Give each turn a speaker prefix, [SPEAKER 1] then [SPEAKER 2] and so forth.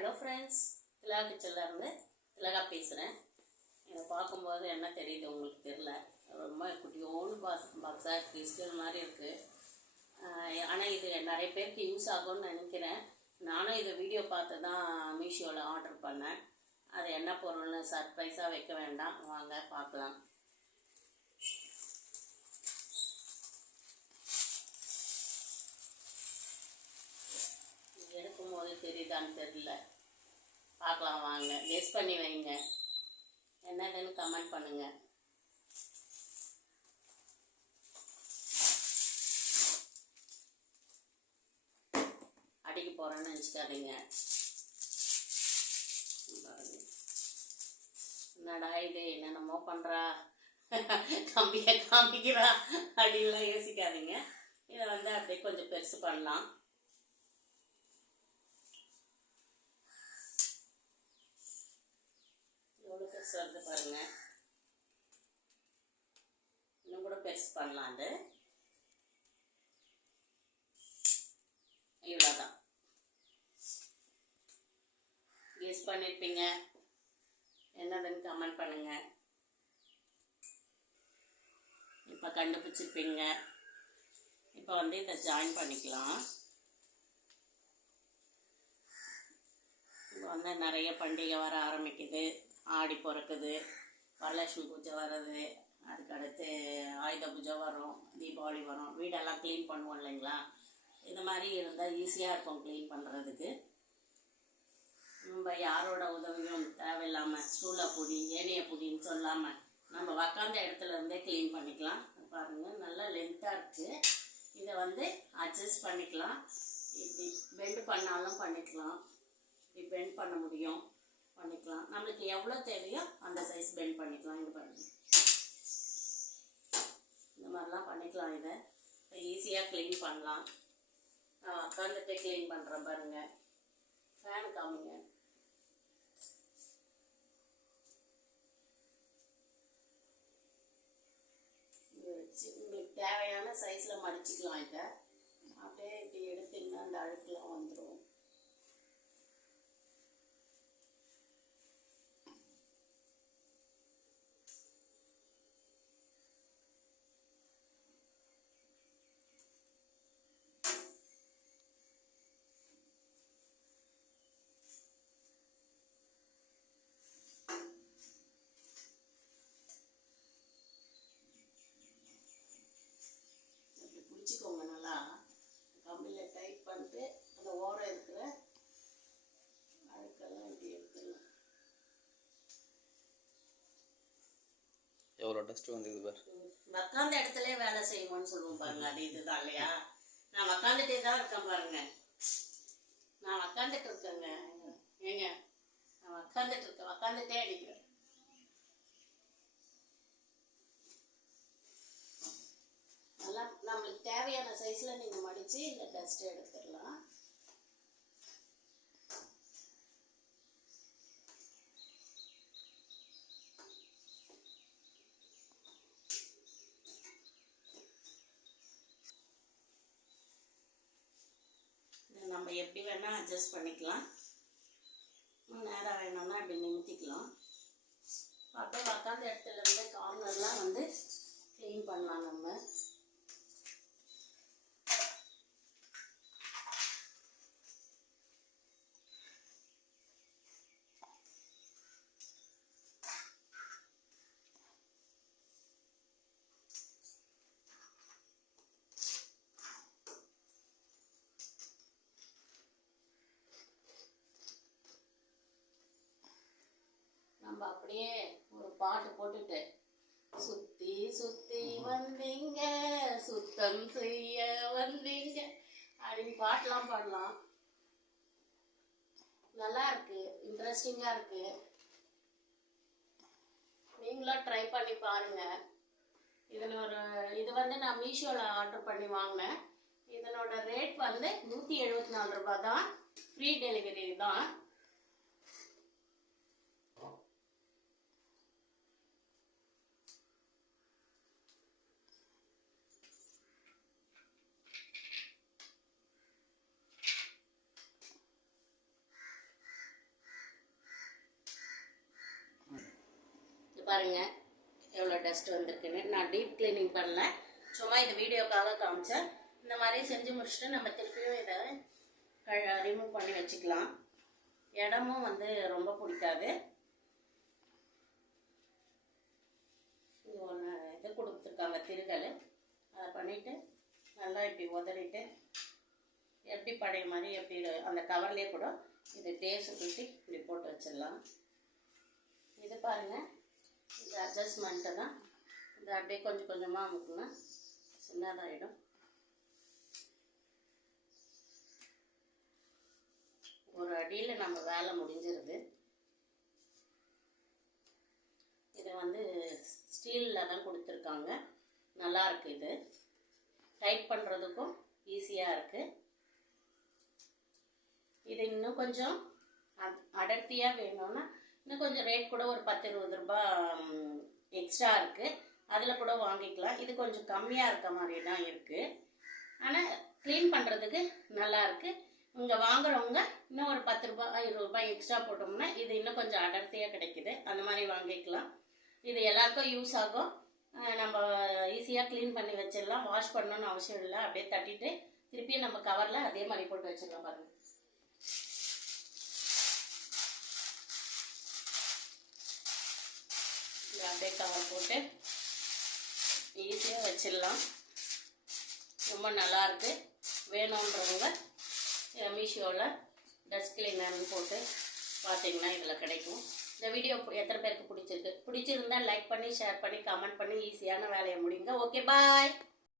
[SPEAKER 1] Hello friends திலகா கிச்சன்லேருந்து திலகா பேசுகிறேன் இதை பார்க்கும்போது என்ன தெரியுது உங்களுக்கு தெரில ரொம்ப குட்டியோண்டு பாக்ஸ் பாக்ஸாக கிறிஸ்டல் மாதிரி இருக்குது ஆனால் இது நிறைய பேருக்கு யூஸ் ஆகும்னு நினைக்கிறேன். நானும் இதை வீடியோ பார்த்து தான் மீஷோவில் ஆர்டர் பண்ணேன். அது என்ன பொருள்னு சர்ப்ரைஸாக வைக்க வேண்டாம். வாங்க பார்க்கலாம். தெரியுதான்னு தெரியல. பார்க்கலாம் வாங்க. கெஸ் பண்ணி வைங்க. என்னதுன்னு கமெண்ட் பண்ணுங்க. அடிக்க போகிறேன்னு நினச்சிக்காதீங்க. என்னடா இது? என்னென்னமோ பண்ணுறா கம்பியை காமிக்கிறா. அப்படின்லாம் யோசிக்காதீங்க. இதை வந்து அப்படியே கொஞ்சம் பெருசு பண்ணலாம் எவ்வளோ பெருசு வருது பாருங்க. இன்னும் கூட பெருசு பண்ணலாம் அது. இவ்வளோதான் கெஸ் பண்ணியிருப்பீங்க என்னதுன்னு கமெண்ட் பண்ணுங்க. இப்போ கண்டுபிடிச்சிருப்பீங்க. இப்போ வந்து இதை ஜாயின் பண்ணிக்கலாம். இப்போ வந்து நிறைய பண்டிகை வர ஆரம்பிக்குது. ஆடி பிறக்குது. வரலட்சுமி பூஜை வர்றது. அதுக்கடுத்து ஆயுத பூஜை வரும் தீபாவளி வரும். வீடெல்லாம் க்ளீன் பண்ணுவோம் இல்லைங்களா? இது மாதிரி இருந்தால் ஈஸியாக இருக்கும் க்ளீன் பண்ணுறதுக்கு நம்ம யாரோட உதவியும் தேவையில்லாமல் ஸ்டூலை புடி ஏனைய புடின்னு சொல்லாமல் நம்ம உக்காந்த இடத்துல இருந்தே க்ளீன் பண்ணிக்கலாம். பாருங்கள் நல்லா லென்த்தாக இருக்குது இதை வந்து அட்ஜஸ்ட் பண்ணிக்கலாம். இப்படி பெண்ட் பண்ணாலும் பண்ணிக்கலாம். இப்படி பெண்ட் பண்ண முடியும். பண்ணிக்கலாம். நம்மளுக்கு எவ்வளோ தேவையோ அந்த சைஸ் பெண்ட் பண்ணிக்கலாம். இது பண்ணி இந்த மாதிரிலாம் பண்ணிக்கலாம் இதை. ஈஸியாக க்ளீன் பண்ணலாம். நான் உட்காந்துட்டு க்ளீன் பண்ணுறேன் பாருங்கள் ஃபேன் காமிங்க. உங்களுக்கு தேவையான சைஸில் மடிச்சுக்கலாம் இதை அப்படியே இப்படி எடுத்தீங்கன்னா அந்த அழுக்கெல்லாம் வந்துடும் இப்படி பிடிச்சிக்கோங்க நல்லா கம்பியில் டைட் பண்ணிட்டு அந்த ஓரம் இருக்கிற அழுக்கெல்லாம் இப்படி எடுத்துடலாம்.
[SPEAKER 2] எவ்வளோ டஸ்ட் வந்தது பார்?
[SPEAKER 1] உக்காந்த இடத்துல வேலை செய்வோம்னு சொல்லுவோம் பாருங்க. அது இதுதான் இல்லையா? நான் உக்காந்துட்டே தான் இருக்கேன் பாருங்க. நான் உக்காந்துட்டு இருக்கேங்க. ஏங்க நான் உக்காந்துட்டு இருக்கேன். உக்காந்துட்டே அடிக்கிறேன் நல்லா நம்மளுக்கு தேவையான சைஸ்ல நீங்க மடிச்சு ஃபஸ்ட்டு எடுத்துடலாம். நம்ம எப்படி வேணால் அட்ஜஸ்ட் பண்ணிக்கலாம். நேராக நேரம் வேணும்னா இப்படி நிமித்திக்கலாம். அப்படியே உக்காந்த இடத்துல இருந்து கார்னர்லாம் வந்து க்ளீன் பண்ணலாம் நம்ம நம்ம அப்படியே ஒரு பாட்டு போட்டுட்டு சுத்தி சுத்தி வந்தீங்க சுத்தம் செய்ய வந்தீங்க அப்படின்னு பாட்டெலாம் பாடலாம். நல்லா இருக்கு இன்ட்ரெஸ்டிங்கா இருக்கு. நீங்களும் ட்ரை பண்ணி பாருங்க. இதில் ஒரு இது வந்து நான் மீஷோவில் ஆர்டர் பண்ணி வாங்கினேன். இதனோட ரேட் வந்து நூற்றி எழுபத்தி நாலு ரூபாய் தான். ஃப்ரீ டெலிவரி தான். பாருங்கள் எவ்வளோ டஸ்ட் வந்திருக்குன்னு. நான் டீப் க்ளீனிங் பண்ணல. சும்மா இது வீடியோக்காக காமிச்சேன். இந்த மாதிரி செஞ்சு முடிச்சுட்டு நம்ம திருப்பியும் இதை ரிமூவ் பண்ணி வச்சுக்கலாம். இடமும் வந்து ரொம்ப பிடிக்காது. இது ஒன்று இது கொடுத்துருக்காங்க திருகல். அதை பண்ணிவிட்டு நல்லா இப்படி உதறிட்டு எப்படி பழைய மாதிரி எப்படி அந்த கவர்லேயே கூட இது டேஸ்ட் ஊற்றி இப்படி போட்டு வச்சிடலாம். இது பாருங்கள் இது அட்ஜஸ்ட்மெண்ட்டு தான். இது அப்படியே கொஞ்சம் கொஞ்சமாக அமுக்குனா சின்னதாகிடும் ஒரு அடியில் நம்ம வேலை முடிஞ்சிருது. இது வந்து ஸ்டீலில் தான் கொடுத்துருக்காங்க. நல்லாயிருக்கு இது. டைட் பண்ணுறதுக்கும் ஈஸியாக இருக்குது இது இன்னும் கொஞ்சம் அடர்த்தியாக வேணும்னா இன்னும் கொஞ்சம் ரேட் கூட ஒரு பத்து இருபது ரூபாய் எக்ஸ்ட்ரா இருக்குது அதில் கூட வாங்கிக்கலாம். இது கொஞ்சம் கம்மியாக இருக்க மாதிரி தான் இருக்குது ஆனால் க்ளீன் பண்ணுறதுக்கு நல்லாயிருக்கு இங்கே வாங்குறவங்க இன்னும் ஒரு பத்து ரூபாய் இருபது ரூபாய் எக்ஸ்ட்ரா போட்டோம்னா இது இன்னும் கொஞ்சம் அடர்த்தியாக கிடைக்குது. அந்த மாதிரி வாங்கிக்கலாம். இது எல்லாருக்கும் யூஸ் ஆகும். நம்ம ஈஸியாக க்ளீன் பண்ணி வச்சிடலாம். வாஷ் பண்ணணும்னு அவசியம் இல்லை. அப்படியே தட்டிட்டு திருப்பியும் நம்ம கவரில் அதே மாதிரி போட்டு வச்சிடலாம் பாருங்கள் இது அப்படியே கவர் போட்டு ஈஸியாக வச்சிடலாம். ரொம்ப நல்லாயிருக்கு வேணுன்றவங்க மீஷோவில் டஸ்ட் கிளீனர்னு போட்டு பார்த்தீங்கன்னா இதில் கிடைக்கும். இந்த வீடியோ எத்தனை பேருக்கு பிடிச்சிருக்கு? பிடிச்சிருந்தா லைக் பண்ணி ஷேர் பண்ணி கமெண்ட் பண்ணி ஈஸியான வேலையை முடியுங்க ஓகே பாய்